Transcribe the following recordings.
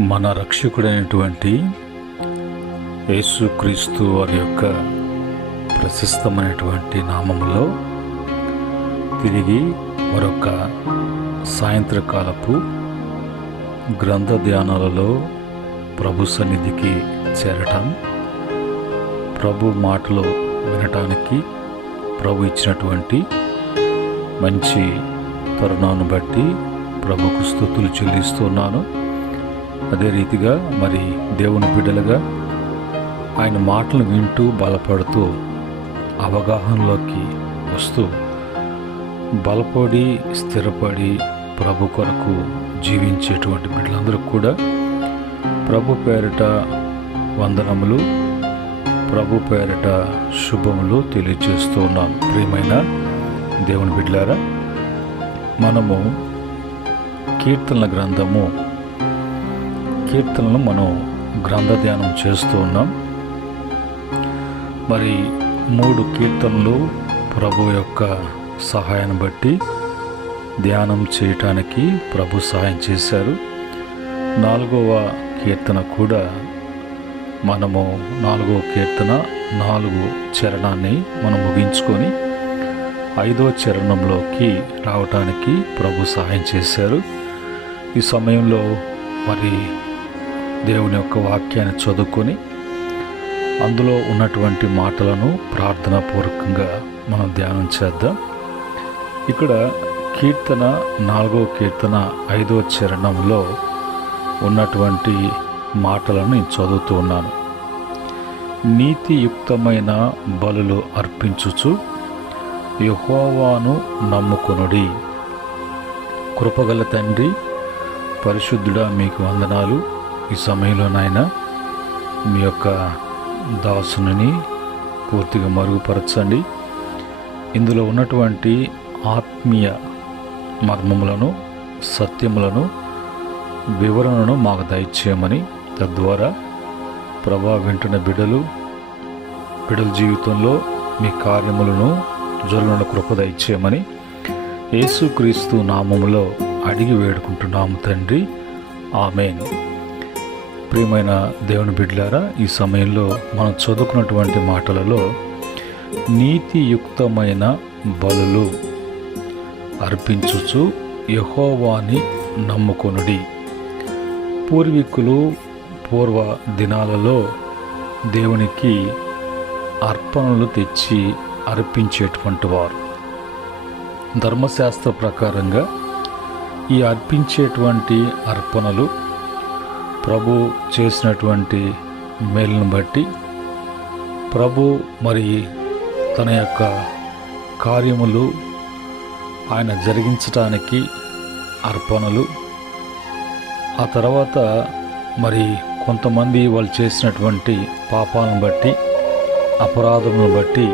మన రక్షకుడైనటువంటి యేసుక్రీస్తు వారి యొక్క ప్రశస్తమైనటువంటి నామములో తిరిగి మరొక సాయంత్రకాలపు గ్రంథ ధ్యానాలలో ప్రభు సన్నిధికి చేరటం, ప్రభు మాటలు వినటానికి ప్రభు ఇచ్చినటువంటి మంచి తరుణాన్ని బట్టి ప్రభుకు స్తుతులు చెల్లిస్తున్నాను. అదే రీతిగా మరి దేవుని బిడ్డలుగా ఆయన మాటలు వింటూ బలపడుతూ అవగాహనలోకి వస్తూ బలపడి స్థిరపడి ప్రభు కొరకు జీవించేటువంటి బిడ్డలందరూ కూడా ప్రభు పేరిట వందనములు, ప్రభు పేరిట శుభములు తెలియజేస్తూ ఉన్నాను. ప్రియమైన దేవుని బిడ్డలారా, మనము కీర్తనల కీర్తనలు మనం గ్రంథ ధ్యానం చేస్తూ ఉన్నాం. మరి 3 కీర్తనలు ప్రభు యొక్క సహాయాన్ని బట్టి ధ్యానం చేయటానికి ప్రభు సహాయం చేశారు. 4వ కీర్తన కూడా మనము 4వ కీర్తన 4 చరణాన్ని మనం ముగించుకొని 5వ చరణంలోకి రావటానికి ప్రభు సహాయం చేశారు. ఈ సమయంలో మరి దేవుని యొక్క వాక్యాన్ని చదువుకొని అందులో ఉన్నటువంటి మాటలను ప్రార్థనాపూర్వకంగా మనం ధ్యానం చేద్దాం. ఇక్కడ కీర్తన 4వ కీర్తన 5వ చరణంలో ఉన్నటువంటి మాటలను నేను చదువుతూ ఉన్నాను. నీతియుక్తమైన బలులు అర్పించుచు యెహోవాను నమ్ముకొనుడి. కృపగల తండ్రి, పరిశుద్ధుడా, మీకు వందనాలు. ఈ సమయంలో నాయన మీ యొక్క దాసుని పూర్తిగా మరుగుపరచండి. ఇందులో ఉన్నటువంటి ఆత్మీయ మర్మములను, సత్యములను, వివరణను మాకు దయచేయమని, తద్వారా ప్రభా వింటున్న బిడ్డల జీవితంలో మీ కార్యములను జరుగున కృప దయచేయమని యేసుక్రీస్తు నామములో అడిగి వేడుకుంటున్నాము తండ్రి, ఆమేన్. ప్రియమైన దేవుని బిడ్డలారా, ఈ సమయంలో మనం చదువుకున్నటువంటి మాటలలో నీతియుక్తమైన బలులు అర్పించుచు యెహోవాని నమ్ముకొనుడి. పూర్వీకులు పూర్వ దినాలలో దేవునికి అర్పణలు తెచ్చి అర్పించేటువంటి వారు. ధర్మశాస్త్ర ప్రకారంగా ఈ అర్పించేటువంటి అర్పణలు ప్రభు చేసినటువంటి మేలును బట్టి, ప్రభు మరి తన యొక్క కార్యములు ఆయన జరిగించటానికి అర్పణలు, ఆ తర్వాత మరి కొంతమంది వాళ్ళు చేసినటువంటి పాపాలను బట్టి, అపరాధములను బట్టి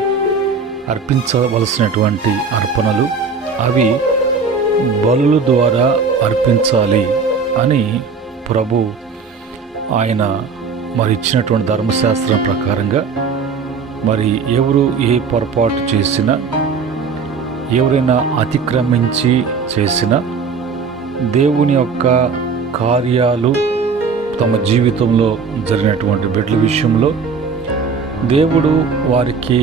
అర్పించవలసినటువంటి అర్పణలు, అవి బలుల ద్వారా అర్పించాలి అని ప్రభు ఆయన మరి ఇచ్చినటువంటి ధర్మశాస్త్రం ప్రకారంగా మరి ఎవరు ఏ పొరపాటు చేసినా, ఎవరైనా అతిక్రమించి చేసినా, దేవుని యొక్క కార్యాలు తమ జీవితంలో జరిగినటువంటి బిడ్డల విషయంలో దేవుడు వారికి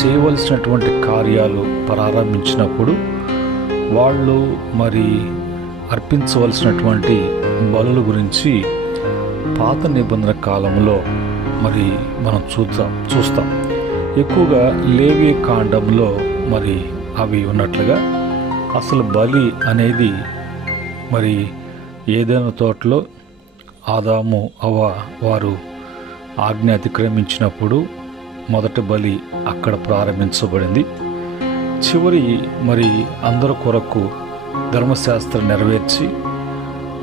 చేయవలసినటువంటి కార్యాలు ప్రారంభించినప్పుడు వాళ్ళు మరి అర్పించవలసినటువంటి బలుల గురించి పాత నిబంధన కాలంలో మరి మనం చూస్తాం. ఎక్కువగా లేవి కాండంలో మరి అవి ఉన్నట్లుగా అసలు బలి అనేది మరి ఏదైనా తోటలో ఆదాము అవ్వ వారు ఆజ్ఞ అతిక్రమించినప్పుడు మొదటి బలి అక్కడ ప్రారంభించబడింది. చివరి మరి అందరి కొరకు ధర్మశాస్త్రం నెరవేర్చి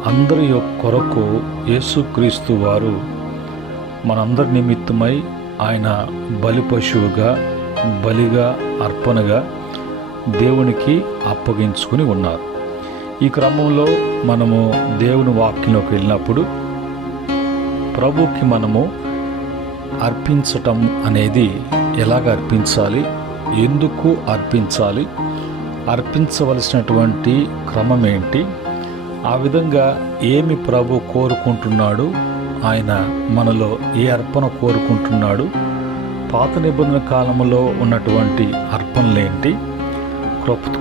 అందరి కొరకు యేసుక్రీస్తు వారు మనందరి నిమిత్తమై ఆయన బలి పశువుగా, బలిగా, అర్పణగా దేవునికి అప్పగించుకుని ఉన్నారు. ఈ క్రమంలో మనము దేవుని వాక్యంలోకి వెళ్ళినప్పుడు ప్రభుకి మనము అర్పించటం అనేది ఎలాగ అర్పించాలి, ఎందుకు అర్పించాలి, అర్పించవలసినటువంటి క్రమం ఏంటి, ఆ విధంగా ఏమి ప్రభు కోరుకుంటున్నాడు, ఆయన మనలో ఏ అర్పణ కోరుకుంటున్నాడు, పాత నిబంధన కాలంలో ఉన్నటువంటి అర్పణలేంటి,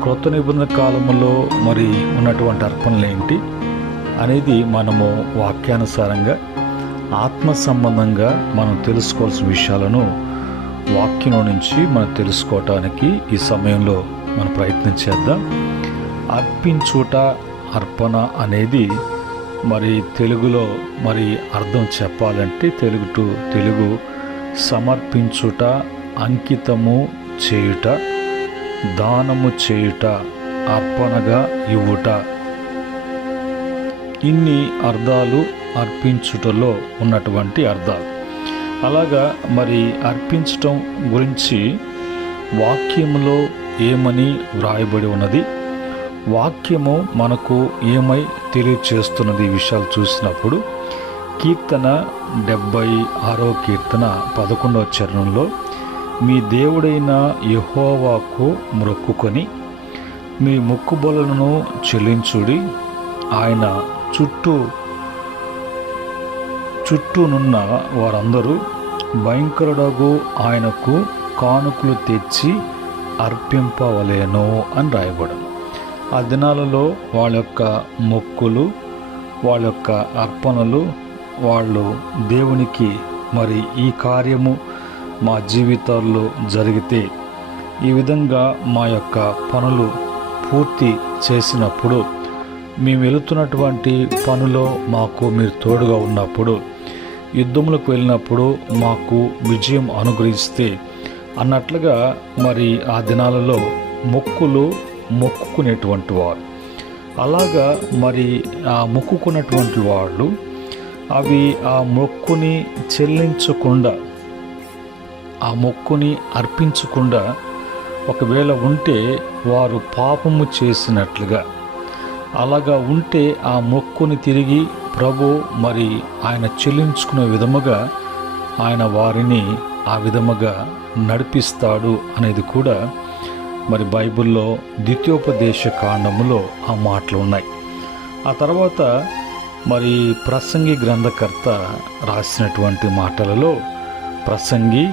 క్రొత్త నిబంధన కాలంలో మరి ఉన్నటువంటి అర్పణలేంటి అనేది మనము వాక్యానుసారంగా ఆత్మ సంబంధంగా మనం తెలుసుకోవాల్సిన విషయాలను వాక్యం నుంచి మనం తెలుసుకోవటానికి ఈ సమయంలో మనం ప్రయత్నం చేద్దాం. అర్పించుట, అర్పణ అనేది మరి తెలుగులో మరి అర్థం చెప్పాలంటే తెలుగు సమర్పించుట, అంకితము చేయుట, దానము చేయుట, అర్పణగా ఇవ్వుట. ఇన్ని అర్థాలు అర్పించుటలో ఉన్నటువంటి అర్థాలు. అలాగా మరి అర్పించటం గురించి వాక్యములో ఏమని వ్రాయబడి ఉన్నది, వాక్యము మనకు ఏమై తెలియచేస్తున్నది, ఈ విషయాలు చూసినప్పుడు కీర్తన 76వ కీర్తన 11వ చరణంలో, మీ దేవుడైన యెహోవాకు మొక్కుకొని మీ మొక్కుబడులను చెల్లించుడి, ఆయన చుట్టూనున్న వారందరూ భయంకరుడగు ఆయనకు కానుకలు తెచ్చి అర్పింపవలేను అని రాయబడను. ఆ దినాలలో వాళ్ళ యొక్క మొక్కులు, వాళ్ళ యొక్క అర్పణలు, వాళ్ళు దేవునికి మరి ఈ కార్యము మా జీవితాల్లో జరిగితే, ఈ విధంగా మా యొక్క పనులు పూర్తి చేసినప్పుడు, మేము వెళుతున్నటువంటి పనిలో మాకు మీరు తోడుగా ఉన్నప్పుడు, యుద్ధములకు వెళ్ళినప్పుడు మాకు విజయం అనుగ్రహిస్తే అన్నట్లుగా మరి ఆ దినాలలో మొక్కుకునేటువంటి వారు. అలాగా మరి ఆ మొక్కుకున్నటువంటి వాళ్ళు అవి ఆ మొక్కుని చెల్లించకుండా, ఆ మొక్కుని అర్పించకుండా ఒకవేళ ఉంటే వారు పాపము చేసినట్లుగా. అలాగా ఉంటే ఆ మొక్కుని తిరిగి ప్రభు మరి ఆయన చెల్లించుకునే విధముగా ఆయన వారిని ఆ విధముగా నడిపిస్తాడు అనేది కూడా మరి బైబిల్లో ద్వితీయోపదేశ కాండములో ఆ మాటలు ఉన్నాయి. ఆ తర్వాత మరి ప్రసంగి గ్రంథకర్త రాసినటువంటి మాటలలో ప్రసంగి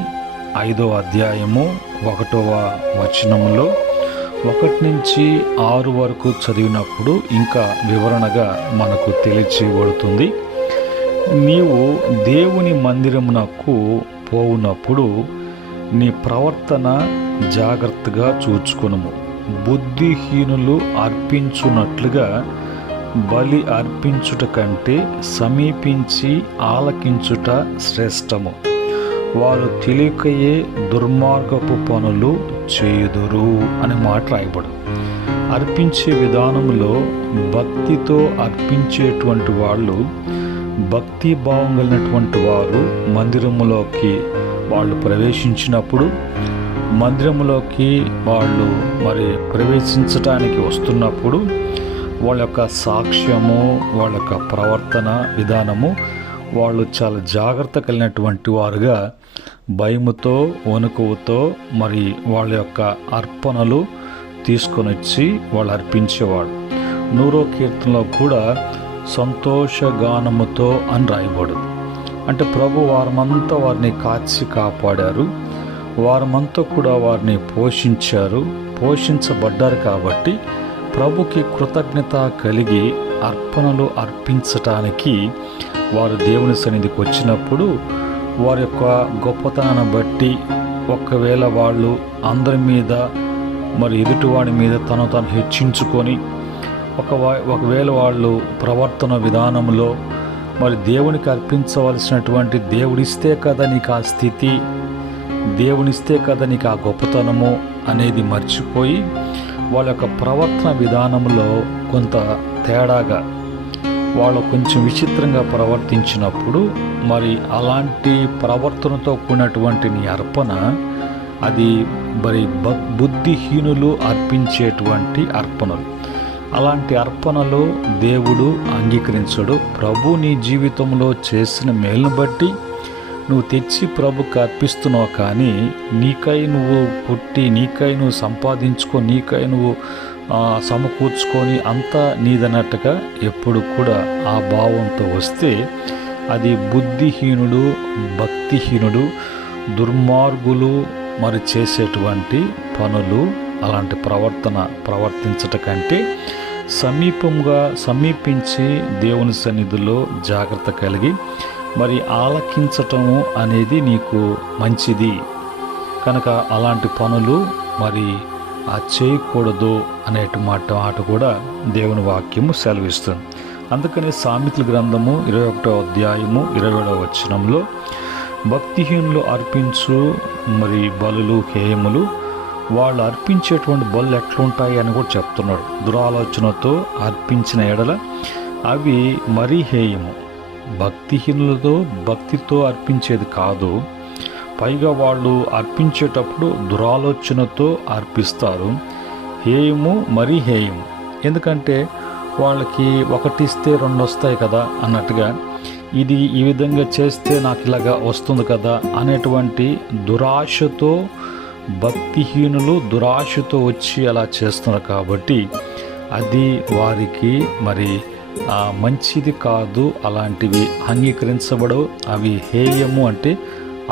5వ అధ్యాయము 1వ వచనములో 1 నుంచి 6 వరకు చదివినప్పుడు ఇంకా వివరణగా మనకు తెలియచేయబడుతుంది. నీవు దేవుని మందిరమునకు పోవునప్పుడు నీ ప్రవర్తన జాగ్రత్తగా చూచుకొనుము. బుద్ధిహీనులు అర్పించున్నట్లుగా బలి అర్పించుట కంటే సమీపించి ఆలకించుట శ్రేష్టము. వారు తెలియకయే దుర్మార్గపు పనులు చేయుదురు అనే మాట రాయబడు. అర్పించే విధానంలో భక్తితో అర్పించేటువంటి వాళ్ళు, భక్తి భావం కలిగినటువంటి వారు మందిరములోకి వాళ్ళు ప్రవేశించినప్పుడు, మందిరములోకి వాళ్ళు మరి ప్రవేశించటానికి వస్తున్నప్పుడు వాళ్ళ యొక్క సాక్ష్యము, వాళ్ళ యొక్క ప్రవర్తన విధానము వాళ్ళు చాలా జాగ్రత్త కలిగినటువంటి వారుగా భయముతో వణుకుతో మరి వాళ్ళ యొక్క అర్పణలు తీసుకొని వచ్చి వాళ్ళు అర్పించేవాడు. 100వ కీర్తనలో కూడా సంతోషగానముతో అని రాయబడు. అంటే ప్రభు వారమంతా వారిని కాచి కాపాడారు, వారమంతా కూడా వారిని పోషించబడ్డారు. కాబట్టి ప్రభుకి కృతజ్ఞత కలిగి అర్పణలు అర్పించటానికి వారు దేవుని సన్నిధికి వచ్చినప్పుడు వారి యొక్క గొప్పతనాన్ని బట్టి ఒకవేళ వాళ్ళు అందరి మీద మరి ఎదుటివాడి మీద తను హెచ్చించుకొని ఒకవేళ వాళ్ళు ప్రవర్తన విధానంలో మరి దేవునికి అర్పించవలసినటువంటి దేవుడిస్తే కదా నీకు ఆ స్థితి, దేవునిస్తే కదా నీకు ఆ గొప్పతనము అనేది మర్చిపోయి వాళ్ళ యొక్క ప్రవర్తన విధానంలో కొంత తేడాగా వాళ్ళు కొంచెం విచిత్రంగా ప్రవర్తించినప్పుడు మరి అలాంటి ప్రవర్తనతో కూడినటువంటి నీ అర్పణ అది మరి బుద్ధిహీనులు అర్పించేటువంటి అర్పణలు. అలాంటి అర్పణలు దేవుడు అంగీకరించడు. ప్రభు నీ జీవితంలో చేసిన మేలును బట్టి నువ్వు తెచ్చి ప్రభుకి అర్పిస్తున్నావు, కానీ నీకై నువ్వు పుట్టి, నీకై నువ్వు సంపాదించుకో, నీకై నువ్వు సమకూర్చుకొని అంతా నీదన్నట్టుగా ఎప్పుడు కూడా ఆ భావంతో వస్తే అది బుద్ధిహీనుడు, భక్తిహీనుడు, దుర్మార్గులు మరి చేసేటువంటి పనులు. అలాంటి ప్రవర్తించట కంటే సమీపించి దేవుని సన్నిధిలో జాగ్రత్త కలిగి మరి ఆలకించటము అనేది నీకు మంచిది. కనుక అలాంటి పనులు మరి చేయకూడదు అనేటి మాట కూడా దేవుని వాక్యము సెలవిస్తుంది. అందుకని సామెతల గ్రంథము 21వ అధ్యాయము 27వ వచనంలో భక్తిహీనులు అర్పించు మరి బలులు హేయములు, వాళ్ళు అర్పించేటువంటి బలు ఎట్లుంటాయి అని కూడా చెప్తున్నాడు. దురాలోచనతో అర్పించిన ఎడల అవి మరీ హేయము. భక్తితో అర్పించేది కాదు, పైగా వాళ్ళు అర్పించేటప్పుడు దురాలోచనతో అర్పిస్తారు. హేయము మరీ హేయము. ఎందుకంటే వాళ్ళకి ఒకటిస్తే రెండు వస్తాయి కదా అన్నట్టుగా, ఇది ఈ విధంగా చేస్తే నాకు ఇలాగా వస్తుంది కదా అనేటువంటి దురాశతో భక్తిహీనులు దురాశతో వచ్చి అలా చేస్తున్నారు. కాబట్టి అది వారికి మరి మంచిది కాదు. అలాంటివి అంగీకరించబడవు. అవి హేయము అంటే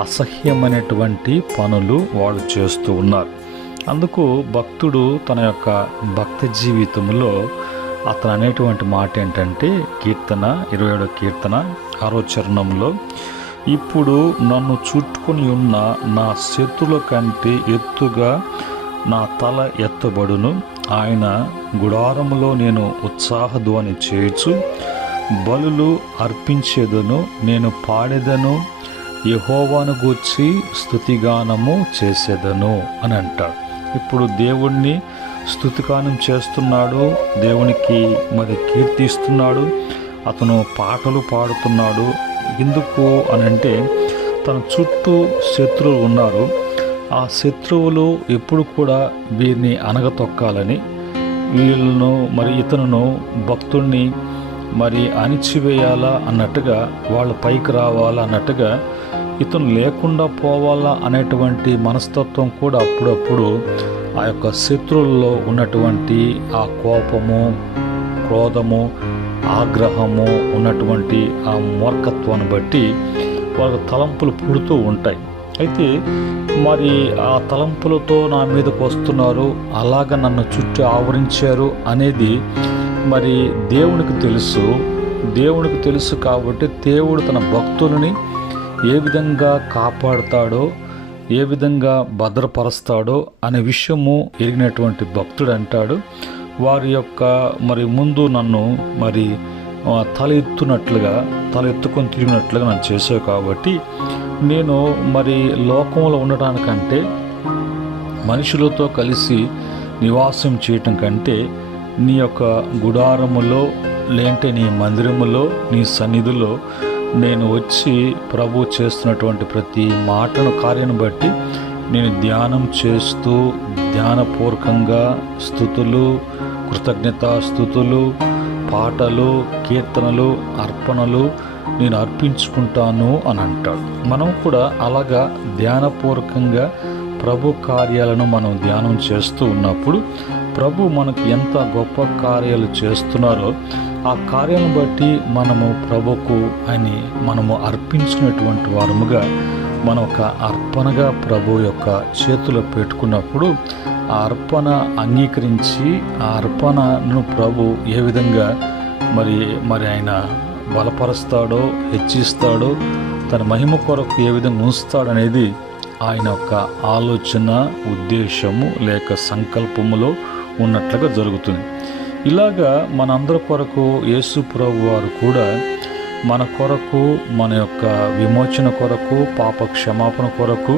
అసహ్యమైనటువంటి పనులు వాళ్ళు చేస్తూ ఉన్నారు. అందుకు భక్తుడు తన యొక్క భక్తి జీవితంలో అతను అనేటువంటి మాట ఏంటంటే, కీర్తన 27వ కీర్తన 6వ చరణంలో, ఇప్పుడు నన్ను చుట్టుకొని ఉన్న నా శత్రుల కంటే ఎత్తుగా నా తల ఎత్తబడును. ఆయన గుడారములో నేను ఉత్సాహధ్వని చేయుచు బలులు అర్పించేదను. నేను పాడేదను, యెహోవాను గూర్చి స్తుతిగానము చేసేదను అని అంటాడు. ఇప్పుడు దేవుణ్ణి స్తుతిగానం చేస్తున్నాడు, దేవునికి మరి కీర్తిస్తున్నాడు, అతను పాటలు పాడుతున్నాడు. ఎందుకు అని అంటే తన చుట్టూ శత్రువులు ఉన్నారు. ఆ శత్రువులు ఎప్పుడు కూడా వీరిని అనగతొక్కాలని, వీళ్ళను మరి ఇతనును భక్తుడిని మరి అణిచివేయాలా అన్నట్టుగా, వాళ్ళ పైకి రావాలా అన్నట్టుగా, ఇతను లేకుండా పోవాలా అనేటువంటి మనస్తత్వం కూడా అప్పుడప్పుడు ఆ యొక్క శత్రువుల్లో ఉన్నటువంటి ఆ కోపము, క్రోధము, ఆగ్రహము ఉన్నటువంటి ఆ మూర్ఖత్వాన్ని బట్టి వాళ్ళకు తలంపులు పుడుతూ ఉంటాయి. అయితే మరి ఆ తలంపులతో నా మీదకు వస్తున్నారు, అలాగ నన్ను చుట్టూ ఆవరించారు అనేది మరి దేవునికి తెలుసు. కాబట్టి దేవుడు తన భక్తులని ఏ విధంగా కాపాడుతాడో, ఏ విధంగా భద్రపరుస్తాడో అనే విషయము ఎరిగినటువంటి భక్తుడు అంటాడు, వారి యొక్క మరి ముందు నన్ను మరి తల ఎత్తుకొని తిరిగినట్లుగా నన్ను చేసావు. కాబట్టి నేను మరి లోకంలో ఉండటానికంటే, మనుషులతో కలిసి నివాసం చేయటం కంటే, నీ యొక్క గుడారములో లేంటే నీ మందిరములో నీ సన్నిధిలో నేను వచ్చి ప్రభు చేస్తున్నటువంటి ప్రతి మాటను కార్యాన్ని బట్టి నేను ధ్యానం చేస్తూ ధ్యానపూర్వకంగా స్తుతులు, కృతజ్ఞతాస్తుతులు, పాటలు, కీర్తనలు, అర్పణలు నేను అర్పించుకుంటాను అని అంటాడు. మనం కూడా అలాగా ధ్యానపూర్వకంగా ప్రభు కార్యాలను మనం ధ్యానం చేస్తూ ఉన్నప్పుడు ప్రభు మనకు ఎంత గొప్ప కార్యాలు చేస్తున్నారో ఆ కార్యాలను బట్టి మనము ప్రభుకు అని మనము అర్పించుకునేటువంటి వారముగా మనం ఒక అర్పణగా ప్రభు యొక్క చేతిలో పెట్టుకున్నప్పుడు ఆ అర్పణ అంగీకరించి ఆ అర్పణను ప్రభు ఏ విధంగా మరి ఆయన బలపరుస్తాడో, హెచ్చిస్తాడో, తన మహిమ కొరకు ఏ విధంగా ఉంచుతాడనేది ఆయన యొక్క ఆలోచన, ఉద్దేశము లేక సంకల్పములో ఉన్నట్లుగా జరుగుతుంది. ఇలాగా మనందరి కొరకు యేసు ప్రభు వారు కూడా మన కొరకు, మన యొక్క విమోచన కొరకు, పాప క్షమాపణ కొరకు,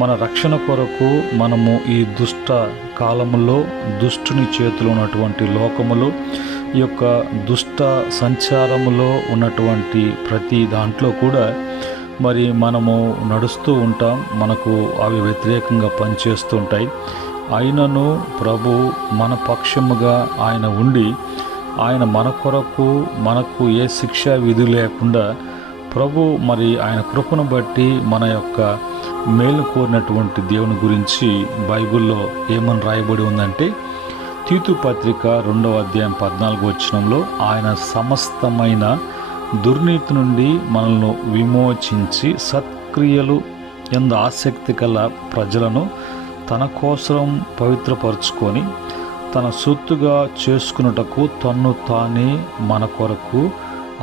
మన రక్షణ కొరకు మనము ఈ దుష్ట కాలములో, దుష్టుని చేతిలో ఉన్నటువంటి లోకములో, ఈ యొక్క దుష్ట సంచారములో ఉన్నటువంటి ప్రతి దాంట్లో కూడా మరి మనము నడుస్తూ ఉంటాం. మనకు అవి వ్యతిరేకంగా పనిచేస్తూ ఉంటాయి. అయినను ప్రభు మన పక్షముగా ఆయన ఉండి, ఆయన మన కొరకు, మనకు ఏ శిక్షా విధి లేకుండా ప్రభు మరి ఆయన కృపను బట్టి మన యొక్క మేలు కోరినటువంటి దేవుని గురించి బైబిల్లో ఏమని రాయబడి ఉందంటే, తీతు పత్రిక 2వ అధ్యాయం 14వ వచనంలో ఆయన సమస్తమైన దుర్నీతి నుండి మనల్ని విమోచించి సత్క్రియలు యందు ఆసక్తి గల ప్రజలను తన కోసం పవిత్రపరుచుకొని తన సొత్తుగా చేసుకున్నటకు తన్ను తానే మన కొరకు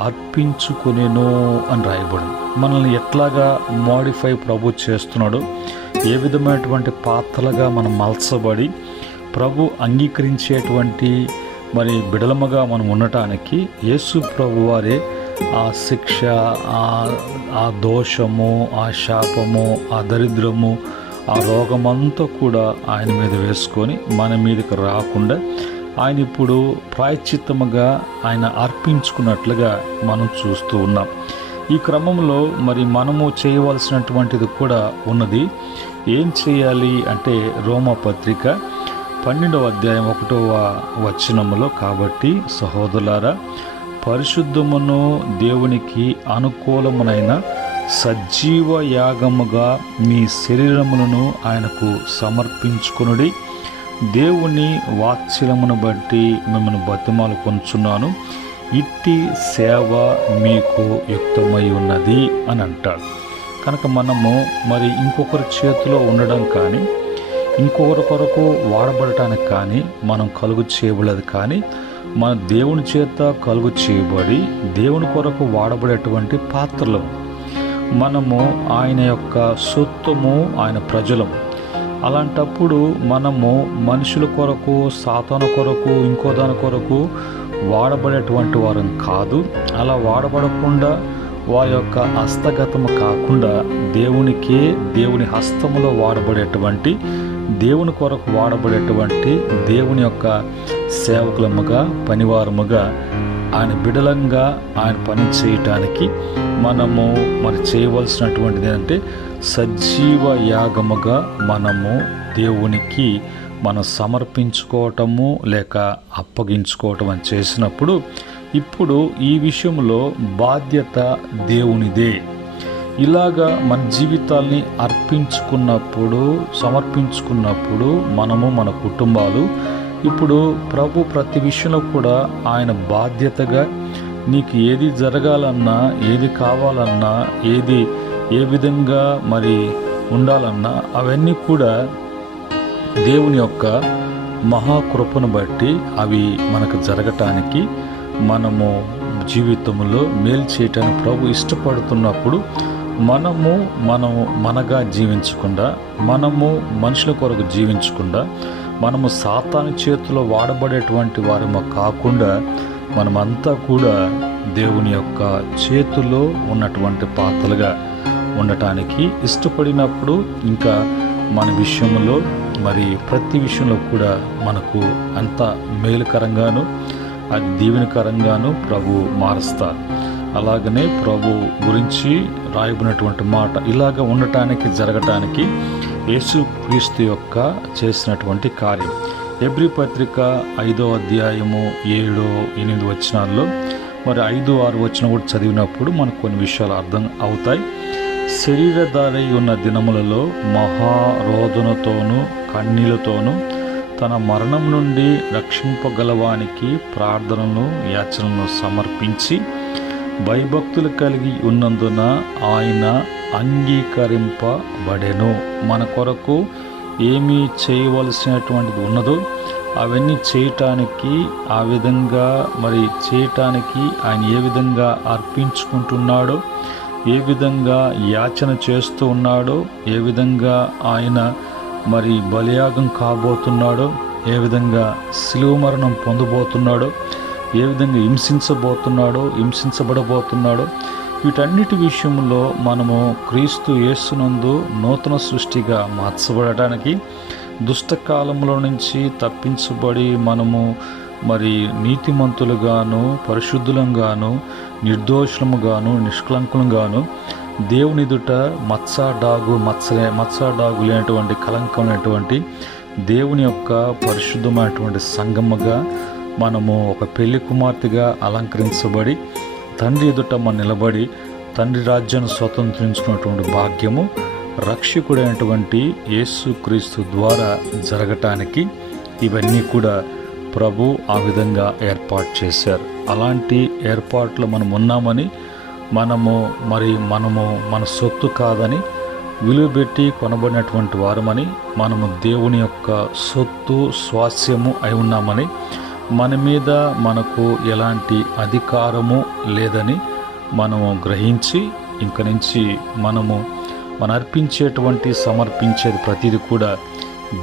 అర్పించుకునేను అని రాయబడింది. మనల్ని ఎట్లాగా మోడిఫై ప్రభు చేస్తున్నాడో, ఏ విధమైనటువంటి పాత్రలుగా మనం మలచబడి ప్రభు అంగీకరించేటువంటి మరి బిడలముగా మనం ఉండటానికి యేసు ప్రభు వారే ఆ శిక్ష, ఆ దోషము, ఆ శాపము, ఆ దరిద్రము, ఆ రోగమంతా కూడా ఆయన మీద వేసుకొని మన మీదకి రాకుండా ఆయన ఇప్పుడు ప్రాయశ్చిత్తముగా ఆయన అర్పించుకున్నట్లుగా మనం చూస్తూ ఉన్నాం. ఈ క్రమంలో మరి మనము చేయవలసినటువంటిది కూడా ఉన్నది. ఏం చేయాలి అంటే రోమపత్రిక 12వ అధ్యాయం 1వ వచనములో, కాబట్టి సహోదరులారా, పరిశుద్ధమును దేవునికి అనుకూలమునైన సజీవ యాగముగా మీ శరీరములను ఆయనకు సమర్పించుకొనుడి. దేవుని వాత్సల్యమును బట్టి మిమ్మల్ని బతిమాలు కొంచున్నాను, ఇట్టి సేవ మీకు యుక్తమై ఉన్నది అని అంటాడు. కనుక మనము మరి ఇంకొకరి చేతిలో ఉండడం కానీ, ఇంకొకరి కొరకు వాడబడటానికి కానీ మనం కలుగు చేయబడలేదు. కానీ మన దేవుని చేత కలుగు చేయబడి దేవుని కొరకు వాడబడేటువంటి పాత్రలు మనము, ఆయన యొక్క సొత్తుము, ఆయన ప్రజలము. అలాంటప్పుడు మనము మనుషుల కొరకు, సాతాను కొరకు, ఇంకో దాని కొరకు వాడబడేటువంటి వారం కాదు. అలా వాడబడకుండా వారి యొక్క హస్తగతము కాకుండా దేవునికే, దేవుని హస్తములో వాడబడేటువంటి, దేవుని కొరకు వాడబడేటువంటి దేవుని యొక్క సేవకులముగా, పనివారముగా, ఆయన బిడలంగా ఆయన పని చేయటానికి మనము మరి చేయవలసినటువంటిది ఏంటంటే సజీవ యాగముగా మనము దేవునికి మనం సమర్పించుకోవటము లేక అప్పగించుకోవటం అని చేసినప్పుడు, ఇప్పుడు ఈ విషయంలో బాధ్యత దేవునిదే. ఇలాగా మన జీవితాల్ని సమర్పించుకున్నప్పుడు మనము, మన కుటుంబాలు ఇప్పుడు ప్రభు ప్రతి విషయంలో కూడా ఆయన బాధ్యతగా నీకు ఏది జరగాలన్నా, ఏది కావాలన్నా, ఏ విధంగా మరి ఉండాలన్నా అవన్నీ కూడా దేవుని యొక్క మహాకృపను బట్టి అవి మనకు జరగటానికి, మనము జీవితంలో మేలు చేయటానికి ప్రభు ఇష్టపడుతున్నప్పుడు మనగా జీవించకుండా, మనము మనుషుల కొరకు జీవించకుండా, మనము సాతాను చేతిలో వాడబడేటువంటి వారేమో కాకుండా మనమంతా కూడా దేవుని యొక్క చేతిలో ఉన్నటువంటి పాత్రలుగా ఉండటానికి ఇష్టపడినప్పుడు, ఇంకా మన విషయంలో మరి ప్రతి విషయంలో కూడా మనకు అంత మేలుకరంగాను, అది దీవెనకరంగాను ప్రభు మారుస్తారు. అలాగనే ప్రభు గురించి రాయబడినటువంటి మాట ఇలాగ ఉండటానికి, జరగటానికి యేసుక్రీస్తు యొక్క చేసినటువంటి కార్యం. హెబ్రీ పత్రిక 5వ అధ్యాయము 7, 8 వచనాల్లో మరి 5, 6 వచనం కూడా చదివినప్పుడు మనకు కొన్ని విషయాలు అర్థం అవుతాయి. శరీరధారై ఉన్న దినములలో మహారోదనతోనూ కన్నీళ్లతోనూ తన మరణం నుండి రక్షింపగలవానికి ప్రార్థనలను, యాచనలను సమర్పించి భయభక్తులు కలిగి ఉన్నందున ఆయన అంగీకరింపబడెను. మన కొరకు ఏమీ చేయవలసినటువంటిది ఉన్నదో అవన్నీ చేయటానికి, ఆ విధంగా మరి చేయటానికి ఆయన ఏ విధంగా అర్పించుకుంటున్నాడో, ఏ విధంగా యాచన చేస్తూ ఉన్నాడో, ఏ విధంగా ఆయన మరి బలియాగం కాబోతున్నాడో, ఏ విధంగా శిలువ మరణం పొందబోతున్నాడో, ఏ విధంగా హింసించబడబోతున్నాడో, వీటన్నిటి విషయంలో మనము క్రీస్తు యేసునందు నూతన సృష్టిగా మార్చబడటానికి, దుష్టకాలంలో నుంచి తప్పించబడి మనము మరి నీతిమంతులుగాను, పరిశుద్ధులంగాను, నిర్దోషులముగాను, నిష్కలంకులంగాను దేవుని ఎదుట మచ్చడాగు లేనటువంటి, కలంకం లేనటువంటి దేవుని యొక్క పరిశుద్ధమైనటువంటి సంగముగా మనము ఒక పెళ్లి కుమార్తెగా అలంకరించబడి తండ్రి ఎదుట మనం నిలబడి తండ్రి రాజ్యాన్ని స్వతంత్రించుకున్నటువంటి భాగ్యము రక్షకుడైనటువంటి యేసుక్రీస్తు ద్వారా జరగటానికి ఇవన్నీ కూడా ప్రభు ఆ విధంగా ఏర్పాటు చేశారు. అలాంటి ఏర్పాట్లు మనం ఉన్నామని, మనము మన సొత్తు కాదని, విలువ పెట్టి కొనబడినటువంటి వారమని, మనము దేవుని యొక్క సొత్తు స్వాస్యము అయి ఉన్నామని, మన మీద మనకు ఎలాంటి అధికారము లేదని మనము గ్రహించి, ఇంక నుంచి మనం అర్పించేటువంటి సమర్పించేది ప్రతిదీ కూడా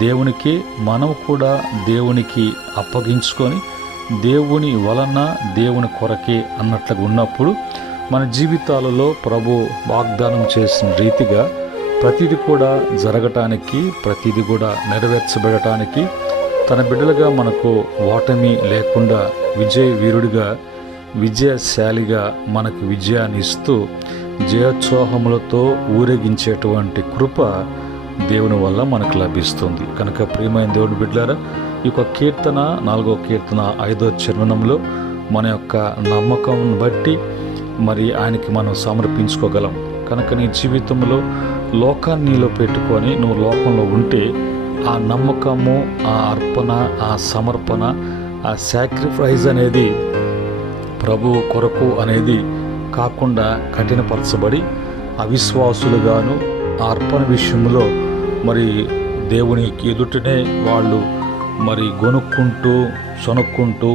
దేవునికి, మనం కూడా దేవునికి అప్పగించుకొని దేవుని వలన దేవుని కొరకే అన్నట్లుగా ఉన్నప్పుడు మన జీవితాలలో ప్రభు వాగ్దానం చేసిన రీతిగా ప్రతిదీ కూడా జరగటానికి, ప్రతిదీ కూడా నెరవేర్చబడటానికి, తన బిడ్డలుగా మనకు ఓటమి లేకుండా వీరుడిగా విజయశాలిగా మనకు విజయాన్ని ఇస్తూ జయోత్సాహములతో ఊరేగించేటువంటి కృప దేవుని వల్ల మనకు లభిస్తుంది. కనుక ప్రియమైన దేవుని బిడ్డలారా, ఈ యొక్క కీర్తన 4వ కీర్తన 5వ చరణంలో మన యొక్క నమ్మకం బట్టి ఆయనకి మనం సమర్పించుకోగలం. కనుక నీ జీవితంలో లోకాన్ని నీలో పెట్టుకొని నువ్వు లోకంలో ఉంటే ఆ నమ్మకము, ఆ అర్పణ, ఆ సమర్పణ, ఆ సాక్రిఫైస్ అనేది ప్రభు కొరకు అనేది కాకుండా కఠినపరచబడి అవిశ్వాసులుగాను ఆ అర్పణ విషయంలో దేవునికి ఎదుటనే వాళ్ళు సొనుక్కుంటూ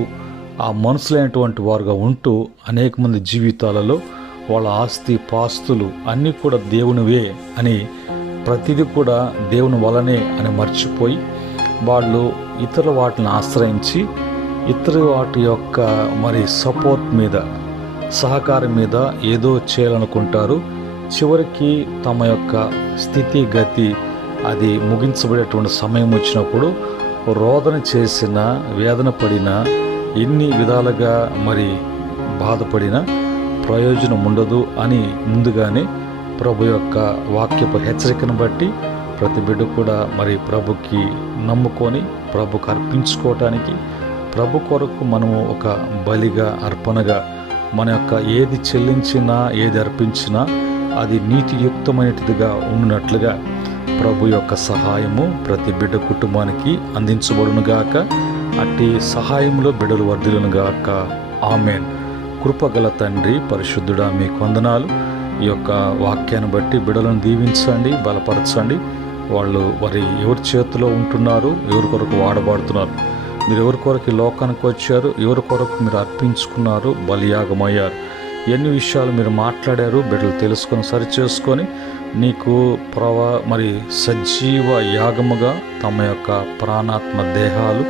ఆ మనసులైనటువంటి వారుగా ఉంటూ అనేక మంది జీవితాలలో వాళ్ళ ఆస్తి పాస్తులు అన్నీ కూడా దేవునివే అని, ప్రతిదీ కూడా దేవుని వలనే అని మర్చిపోయి వాళ్ళు ఇతర వాటిని ఆశ్రయించి ఇతర వాటి యొక్క సపోర్ట్ మీద, సహకారం మీద ఏదో చేయాలనుకుంటారు. చివరికి తమ యొక్క స్థితిగతి అది ముగించబడేటువంటి సమయం వచ్చినప్పుడు రోదన చేసిన, వేదన పడిన, ఎన్ని విధాలుగా బాధపడిన ప్రయోజనం ఉండదు అని ముందుగానే ప్రభు యొక్క వాక్యపు హెచ్చరికను బట్టి ప్రతి బిడ్డ కూడా ప్రభుకి నమ్ముకొని ప్రభుకు అర్పించుకోవటానికి, ప్రభు కొరకు మనము ఒక బలిగా, అర్పణగా మన యొక్క ఏది చెల్లించినా, ఏది అర్పించినా అది నీతియుక్తమైనదిగా ఉన్నట్లుగా ప్రభు యొక్క సహాయము ప్రతి బిడ్డ కుటుంబానికి అందించబడునుగాక. అట్టి సహాయంలో బిడ్డలు వర్ధిల్లునుగాక. ఆమేన్. కృపగల తండ్రి, పరిశుద్ధుడా, మీకు వందనాలు. ఈ యొక్క వాక్యాన్ని బట్టి బిడ్డలను దీవించండి, బలపరచండి. వాళ్ళు ఎవరి చేతిలో ఉంటున్నారు, ఎవరి కొరకు వాడబడుతున్నారు, మీరు ఎవరి కొరకు ఈ లోకానికి వచ్చారు, ఎవరి కొరకు మీరు అర్పించుకున్నారు, బలియాగమయ్యారు, ఎన్ని విషయాలు మీరు మాట్లాడారు బిడ్డలు తెలుసుకొని సరిచేసుకొని నీకు సజీవ యాగముగా తమ యొక్క ప్రాణాత్మ దేహాలు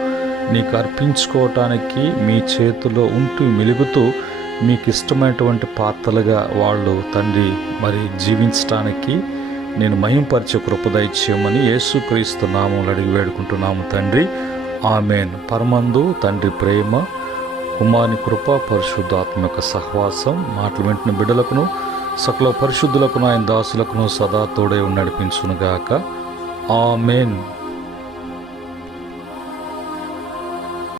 నీకు అర్పించుకోవటానికి మీ చేతిలో ఉంటూ మెలుగుతూ మీకు ఇష్టమైనటువంటి పాత్రలుగా వాళ్ళు తండ్రి జీవించటానికి నేను మహింపరిచే కృప దయచేయమని యేసుక్రీస్తు నామములో అడిగి వేడుకుంటున్నాము తండ్రి. ఆమేన్. పరమందు తండ్రి ప్రేమ, కుమారుని కృప, పరిశుద్ధాత్మ యొక్క సహవాసం మాటలు వింటున్న బిడ్డలకును సకల పరిశుద్ధులకును ఆయన దాసులకును సదా తోడై నడిపించునుగాక. ఆమేన్.